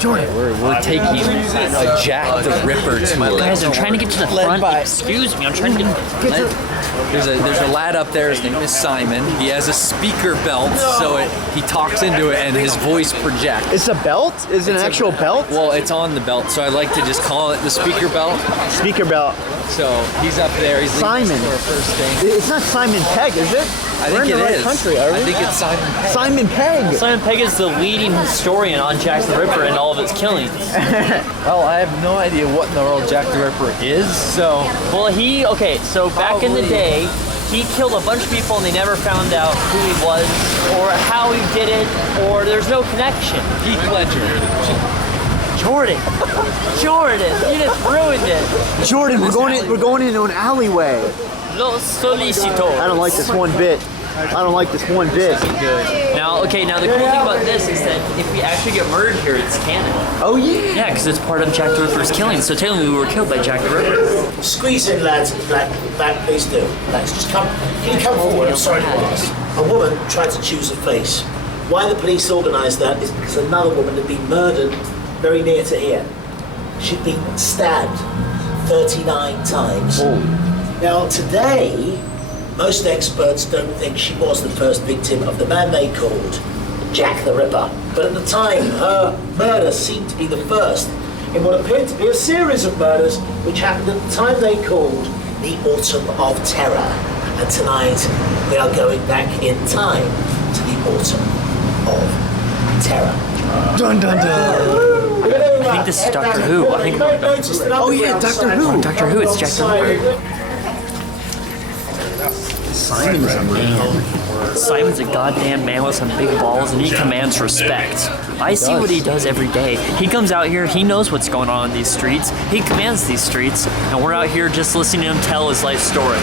Jordan, we're taking a Jack the Ripper tour. Guys, I'm trying to get to the front. Excuse me, I'm trying to get. There's a lad up there. His name is Simon. He has a speaker belt, so he talks into it, and his voice projects. It's a belt? Is it an actual belt? Well, it's on the belt, so I like to just call it the speaker belt. Speaker belt. So he's up there. He's Simon. For our first thing. It's not Simon Pegg, is it? I think We're in the right is. country, are we? I think it's Simon Pegg. Simon Pegg. Simon Pegg is the leading historian on Jack the Ripper and all of its killings. Well, I have no idea what in the world Jack the Ripper is, so... Well, so back in the day, he killed a bunch of people and they never found out who he was or how he did it, or there's no connection. Heath Ledger. Jordan, you just ruined it. Jordan, we're going into an alleyway. Los Solicitos. I don't like this one bit. Now, the cool thing about this is that if we actually get murdered here, it's canon. Oh yeah. Yeah, because it's part of Jack the Ripper's killing. So technically, we were killed by Jack the Ripper. Squeeze in, lads. Back, please do. Lads, just come. Can you come forward? I'm sorry to ask. A woman tried to choose a face. Why the police organised that is because another woman had been murdered very near to here. She'd been stabbed 39 times. Oh. Now, today, most experts don't think she was the first victim of the man they called Jack the Ripper. But at the time, her murder seemed to be the first in what appeared to be a series of murders which happened at the time they called the Autumn of Terror. And tonight, we are going back in time to the Autumn of Terror. Dun dun dun. I think this is Doctor Who. Oh yeah, Doctor Who. Doctor Who, it's Jack the Ripper. Simon's a man. Simon's a goddamn man with some big balls, and he commands respect. I see what he does every day. He comes out here, he knows what's going on in these streets, he commands these streets, and we're out here just listening to him tell his life story.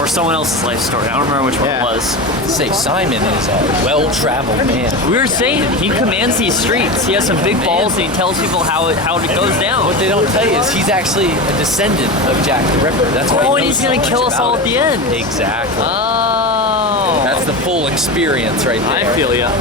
Or someone else's life story. I don't remember which one it was. Say Simon is a well-traveled man. We were saying, he commands these streets. He has some big balls, and he tells people how it goes down. What they don't tell you is he's actually a descendant of Jack the Ripper. That's why and he's gonna kill us all at the end. Exactly. Oh. That's the full experience right there. I feel ya.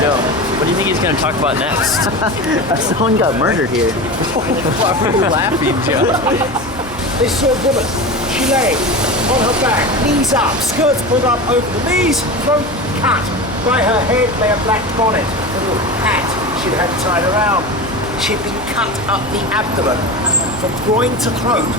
Joe, what do you think he's gonna talk about next? someone got murdered here. Why were you laughing, Joe? They saw a woman. She lay on her back, knees up, skirts pulled up over the knees, throat cut. By her head lay a black bonnet, a little hat she'd had tied around. She'd been cut up the abdomen, from groin to throat,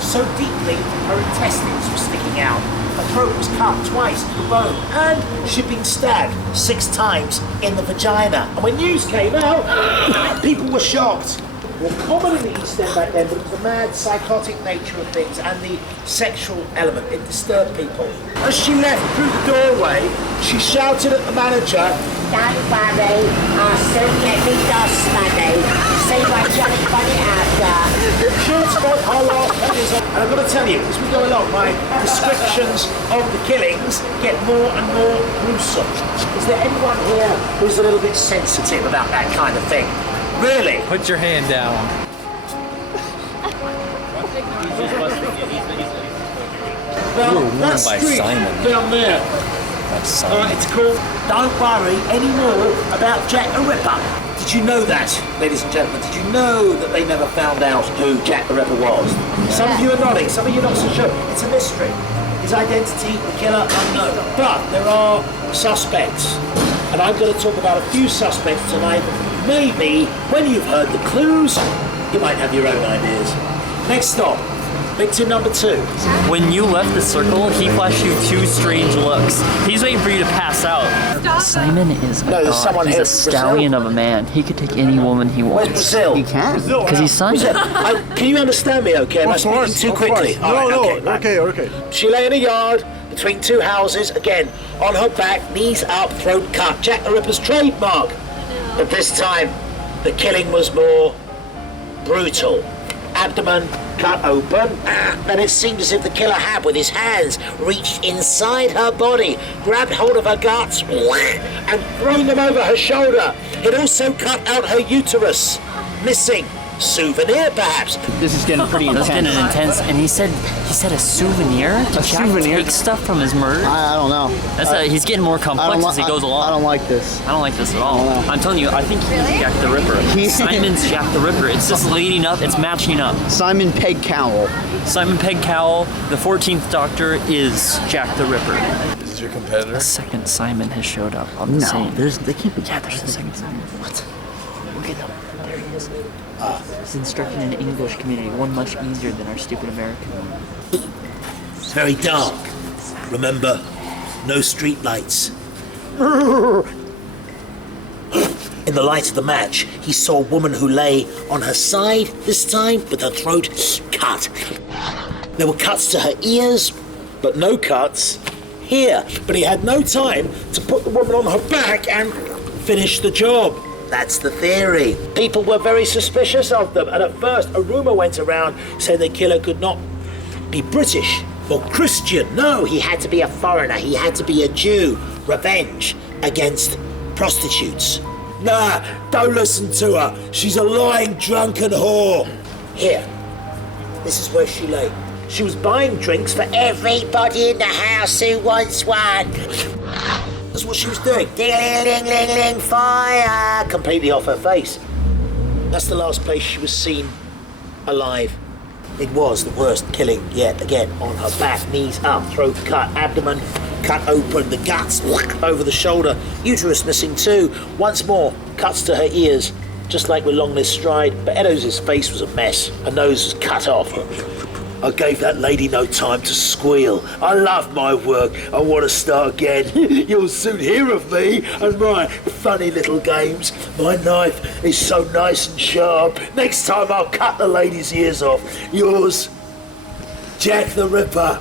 so deeply her intestines were sticking out. Her throat was cut twice to the bone, and she'd been stabbed 6 times in the vagina. And when news came out, people were shocked. Well, common in the East End back then, but it was the mad, psychotic nature of things and the sexual element. It disturbed people. As she left through the doorway, she shouted at the manager, "Somebody, soon get me dust money. See my Johnny Bunny after." she had spent her last pennies on. And I've got to tell you, as we go along, my descriptions of the killings get more and more gruesome. Is there anyone here who's a little bit sensitive about that kind of thing? Really? Put your hand down. Well, warned that by street Simon. down there, That's Simon. it's called Don't Worry Anymore About Jack the Ripper. Did you know that, ladies and gentlemen? Did you know that they never found out who Jack the Ripper was? Some of you are nodding, some of you are not so sure. It's a mystery. His identity, the killer, unknown. But there are suspects. And I'm going to talk about a few suspects tonight. Maybe, when you've heard the clues, you might have your own ideas. Next stop, victim number 2. When you left the circle, he flashed you 2 strange looks. He's waiting for you to pass out. Simon is a there's someone He's here a from stallion of a man. He could take any woman he Where's wants. Brazil? He can. Because he's Simon. Can you understand me okay? Am I speaking too quickly? All right, Okay. She lay in a yard between 2 houses, again, on her back, knees up, throat cut. Jack the Ripper's trademark. But this time, the killing was more brutal. Abdomen cut open, and it seemed as if the killer had, with his hands, reached inside her body, grabbed hold of her guts, and thrown them over her shoulder. It also cut out her uterus, missing Souvenir, perhaps? This is getting pretty That's intense. getting intense. And he said a souvenir. Did Jack souvenir? take stuff from his murder? I don't know. He's getting more complex as he goes along. I don't like this. I don't like this at all. I don't know. I'm telling you, I think he's Jack the Ripper. Simon's Jack the Ripper. It's just leading up. It's matching up. Simon Pegg Cowell. Simon Pegg Cowell, the 14th Doctor, is Jack the Ripper. Is this your competitor? The second Simon has showed up on the scene. they can't be. Yeah, there's the second Simon. What? Look at him. There he is. He's instructing an English community, one much easier than our stupid American one. It's very dark. Remember, no street lights. In the light of the match, he saw a woman who lay on her side this time with her throat cut. There were cuts to her ears, but no cuts here. But he had no time to put the woman on her back and finish the job. That's the theory. People were very suspicious of them, and at first a rumour went around saying the killer could not be British or Christian. No, he had to be a foreigner. He had to be a Jew. Revenge against prostitutes. Nah, don't listen to her. She's a lying, drunken whore. Here, this is where she lay. She was buying drinks for everybody in the house who wants one. That's what she was doing. Ding-a-ling-ling-ling-ling, fire! Completely off her face. That's the last place she was seen alive. It was the worst killing yet. Again, on her back, knees up, throat cut, abdomen cut open, the guts over the shoulder, uterus missing too. Once more, cuts to her ears, just like with Longlist Stride, but Eddowes' face was a mess. Her nose was cut off. I gave that lady no time to squeal. I love my work. I want to start again. You'll soon hear of me and my funny little games. My knife is so nice and sharp. Next time I'll cut the lady's ears off. Yours, Jack the Ripper.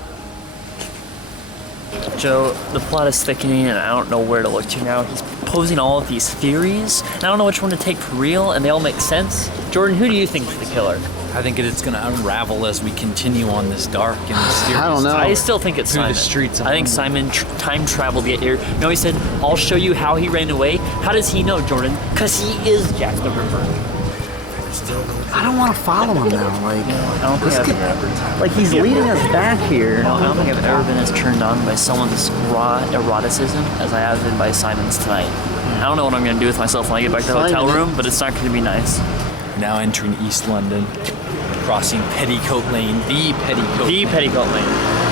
Joe, the plot is thickening and I don't know where to look to now. He's posing all of these theories and I don't know which one to take for real and they all make sense. Jordan, who do you think is the killer? I think it's going to unravel as we continue on this dark and mysterious. I don't know. I still think it's Through Simon. the streets of I think Simon time traveled to get here. You know, he said, I'll show you how he ran away. How does he know, Jordan? Because he is Jack the Ripper. I don't want to follow him now. I don't think I've ever... Like he's leading us back here. I don't think I've ever been as turned on by someone's raw eroticism as I have been by Simon's tonight. I don't know what I'm going to do with myself when I get back to the hotel room, but it's not going to be nice. Now entering East London, crossing Petticoat Lane, the Petticoat Lane,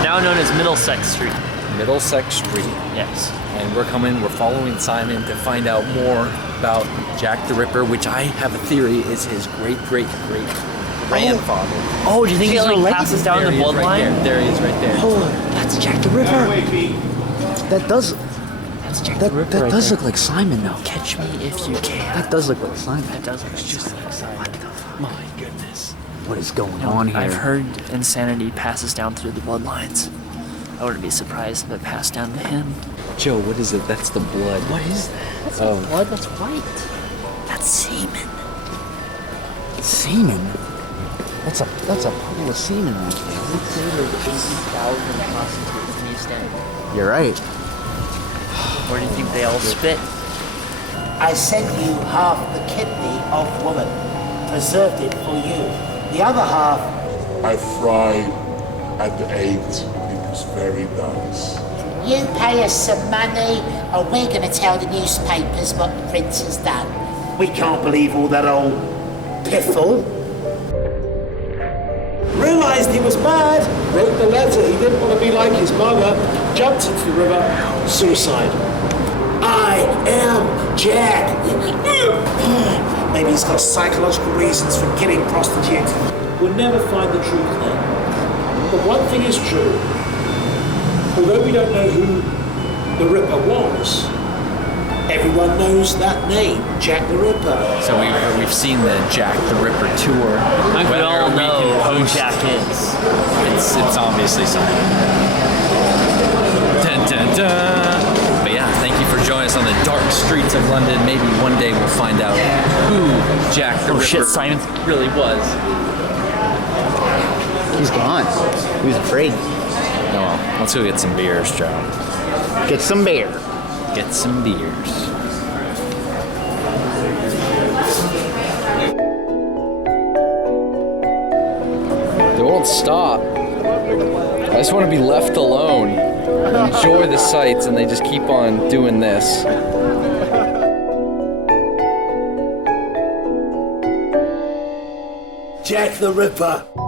now known as Middlesex Street. Middlesex Street. Yes. And we're following Simon to find out more about Jack the Ripper, which I have a theory is his great-great-great grandfather. Oh, do you think it like passes down the bloodline? There he is right there. Oh, that's Jack the Ripper. That does. That's Jack That the Ripper. that right does there. look like Simon though. Catch me if you can. That does look like Simon. That does look just like Simon. What the fuck? My goodness. What is going on here? I've heard insanity passes down through the bloodlines. I wouldn't be surprised if it passed down to him. Joe, what is it? That's the blood. What is that? That's not blood, that's white. That's semen. Semen? That's a puddle of semen right there. They say there's 80,000 prostitutes in East End. You're right. Where do you think they all spit? I sent you half the kidney of woman. Preserved it for you. The other half... I fried and ate. It was very nice. You pay us some money, or we're going to tell the newspapers what the prince has done. We can't believe all that old piffle. Realised he was mad, wrote the letter. He didn't want to be like his mother. Jumped into the river. Suicide. I am Jack. Maybe he's got psychological reasons for killing prostitutes. We'll never find the truth then. But one thing is true. Although we don't know who the Ripper was, everyone knows that name, Jack the Ripper. So we've seen the Jack the Ripper tour. We all know who Jack is. It's obviously Simon. Dun, dun, dun. But yeah, thank you for joining us on the dark streets of London. Maybe one day we'll find out who Jack the Ripper Shit, Simon really was. He's gone. He was afraid. Oh well, let's go get some beers, Joe. Get some beer. Get some beers. won't stop. I just want to be left alone, enjoy the sights, and they just keep on doing this. Jack the Ripper.